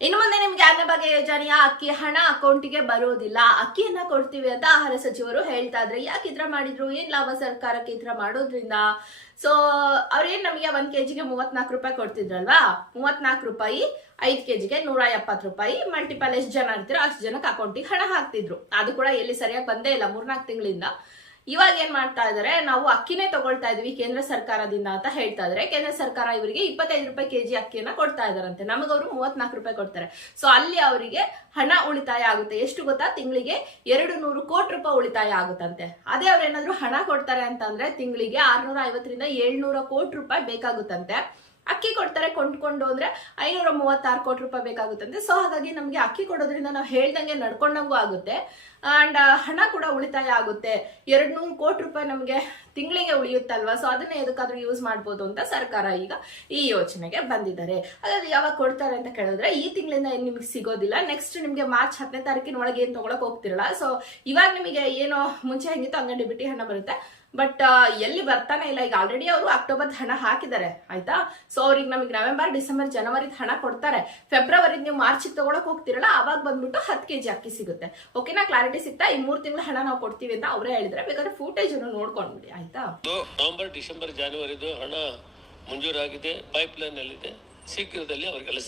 ಇನ್ನು ಮುಂದೆ ನಿಮ್ಗೆ ಅನ್ನಭಾಗ್ಯ ಯೋಜನೆಯ ಅಕ್ಕಿ ಹಣ ಅಕೌಂಟಿಗೆ ಬರೋದಿಲ್ಲ, ಅಕ್ಕಿಯನ್ನ ಕೊಡ್ತೀವಿ ಅಂತ ಆಹಾರ ಸಚಿವರು ಹೇಳ್ತಾ ಇದ್ರೆ ಯಾಕೆ ಇದ್ರ ಮಾಡಿದ್ರು, ಏನ್ ಲಾಭ ಸರ್ಕಾರಕ್ಕೆ ಇದ್ರ ಮಾಡೋದ್ರಿಂದ? ಸೊ ಅವ್ರೇನ್ ನಮಗೆ 1 kgಗೆ 34 ರೂಪಾಯಿ ಕೊಡ್ತಿದ್ರಲ್ವಾ, 34 ರೂಪಾಯಿ 5 kgಗೆ 170 ರೂಪಾಯಿ, ಮಲ್ಟಿಪಲ್ ಎಷ್ಟು ಜನ ಇರ್ತೀರೋ ಅಷ್ಟು ಜನಕ್ಕೆ ಅಕೌಂಟಿಗೆ ಹಣ ಹಾಕ್ತಿದ್ರು. ಅದು ಕೂಡ ಎಲ್ಲಿ ಸರಿಯಾಗಿ ಬಂದೇ ಇಲ್ಲ 3-4 ತಿಂಗಳಿಂದ. ಇವಾಗ ಏನ್ ಮಾಡ್ತಾ ಇದಾರೆ, ನಾವು ಅಕ್ಕಿನೇ ತಗೊಳ್ತಾ ಇದೀವಿ ಕೇಂದ್ರ ಸರ್ಕಾರದಿಂದ ಅಂತ ಹೇಳ್ತಾ ಇದಾರೆ. ಕೇಂದ್ರ ಸರ್ಕಾರ ಇವರಿಗೆ 25 ರೂಪಾಯಿ ಕೆಜಿ ಅಕ್ಕಿಯನ್ನ ಕೊಡ್ತಾ ಇದಾರಂತೆ, ನಮಗವರು 34 ರೂಪಾಯಿ ಕೊಡ್ತಾರೆ. ಸೊ ಅಲ್ಲಿ ಅವರಿಗೆ ಹಣ ಉಳಿತಾಯ ಆಗುತ್ತೆ. ಎಷ್ಟು ಗೊತ್ತಾ, ತಿಂಗಳಿಗೆ 200 ಕೋಟಿ ರೂಪಾಯಿ ಉಳಿತಾಯ ಆಗುತ್ತಂತೆ. ಅದೇ ಅವ್ರು ಏನಾದ್ರು ಹಣ ಕೊಡ್ತಾರೆ ಅಂತಂದ್ರೆ ತಿಂಗಳಿಗೆ 650 ರಿಂದ 700 ಕೋಟಿ ರೂಪಾಯಿ ಬೇಕಾಗುತ್ತಂತೆ. ಅಕ್ಕಿ ಕೊಡ್ತಾರೆ ಕೊಂಡ್ಕೊಂಡು ಅಂದ್ರೆ 536 ಕೋಟಿ ರೂಪಾಯಿ ಬೇಕಾಗುತ್ತಂತೆ. ಸೊ ಹಾಗಾಗಿ ನಮ್ಗೆ ಅಕ್ಕಿ ಕೊಡೋದ್ರಿಂದ ನಾವು ಹೇಳ್ದಂಗೆ ನಡ್ಕೊಂಡಂಗೂ ಆಗುತ್ತೆ ಅಂಡ್ ಹಣ ಕೂಡ ಉಳಿತಾಯ ಆಗುತ್ತೆ. 200 ಕೋಟಿ ರೂಪಾಯಿ ನಮ್ಗೆ ತಿಂಗಳಿಗೆ ಉಳಿಯುತ್ತಲ್ವಾ. ಸೊ ಅದನ್ನ ಎದಕ್ಕಾದ್ರೂ ಯೂಸ್ ಮಾಡ್ಬೋದು ಅಂತ ಸರ್ಕಾರ ಈಗ ಈ ಯೋಚನೆಗೆ ಬಂದಿದ್ದಾರೆ. ಹಾಗಾದ್ರೆ ಯಾವಾಗ ಕೊಡ್ತಾರೆ ಅಂತ ಕೇಳಿದ್ರೆ ಈ ತಿಂಗಳಿಂದ ನಿಮ್ಗೆ ಸಿಗೋದಿಲ್ಲ. ನೆಕ್ಸ್ಟ್ ನಿಮ್ಗೆ ಮಾರ್ಚ್ 10ನೇ ತಾರೀಕಿನ ಒಳಗೆ ಏನ್ ತಗೊಳಕ್ ಹೋಗ್ತಿರಲ್ಲ. ಸೊ ಇವಾಗ ನಿಮಗೆ ಏನೋ ಮುಂಚೆ ಹೆಂಗಿತ್ತು ಹಂಗೆ ಡಿಬಿಟಿ ಹಣ ಬರುತ್ತೆ, ಬಟ್ ಎಲ್ಲಿ ಬರ್ತಾನೆ ಇಲ್ಲ. ಈಗ ಆಲ್ರೆಡಿ ಅವರು ಅಕ್ಟೋಬರ್ ಹಣ ಹಾಕಿದ್ದಾರೆ ಆಯ್ತಾ. ಸೊ ಅವ್ರಿಗೆ ನಮಗೆ ನವೆಂಬರ್, ಡಿಸೆಂಬರ್, ಜನವರಿ ಹಣ ಕೊಡ್ತಾರೆ. ಫೆಬ್ರವರಿ ನೀವು ಮಾರ್ಚ್ ತಗೊಳಕ್ ಹೋಗ್ತಿರಲ್ಲ, ಅವಾಗ ಬಂದ್ಬಿಟ್ಟು 10 kg ಅಕ್ಕಿ ಸಿಗುತ್ತೆ. ಓಕೆನಾ, ಕ್ಲಾರಿಟಿ ಸಿಗ್ತಾ? ಈ 3 ತಿಂಗಳ ಹಣ ನಾವು ಕೊಡ್ತೀವಿ ಅಂತ ಅವರೇ ಹೇಳಿದ್ರೆ, ಬೇಕಾದ್ರೆ ಫೂಟೇಜ್ ಅನ್ನು ನೋಡ್ಕೊಂಡ್ಬಿಡಿ ಆಯ್ತಾ. ನವೆಂಬರ್, ಡಿಸೆಂಬರ್, ಜನವರಿದು ಹಣ ಮಂಜೂರಾಗಿದೆ, ಪೈಪ್ ಲೈನ್ ಅಲ್ಲಿ ಇದೆ. ಶೀಘ್ರದಲ್ಲಿ ಅವರಿಗೆಲ್ಲ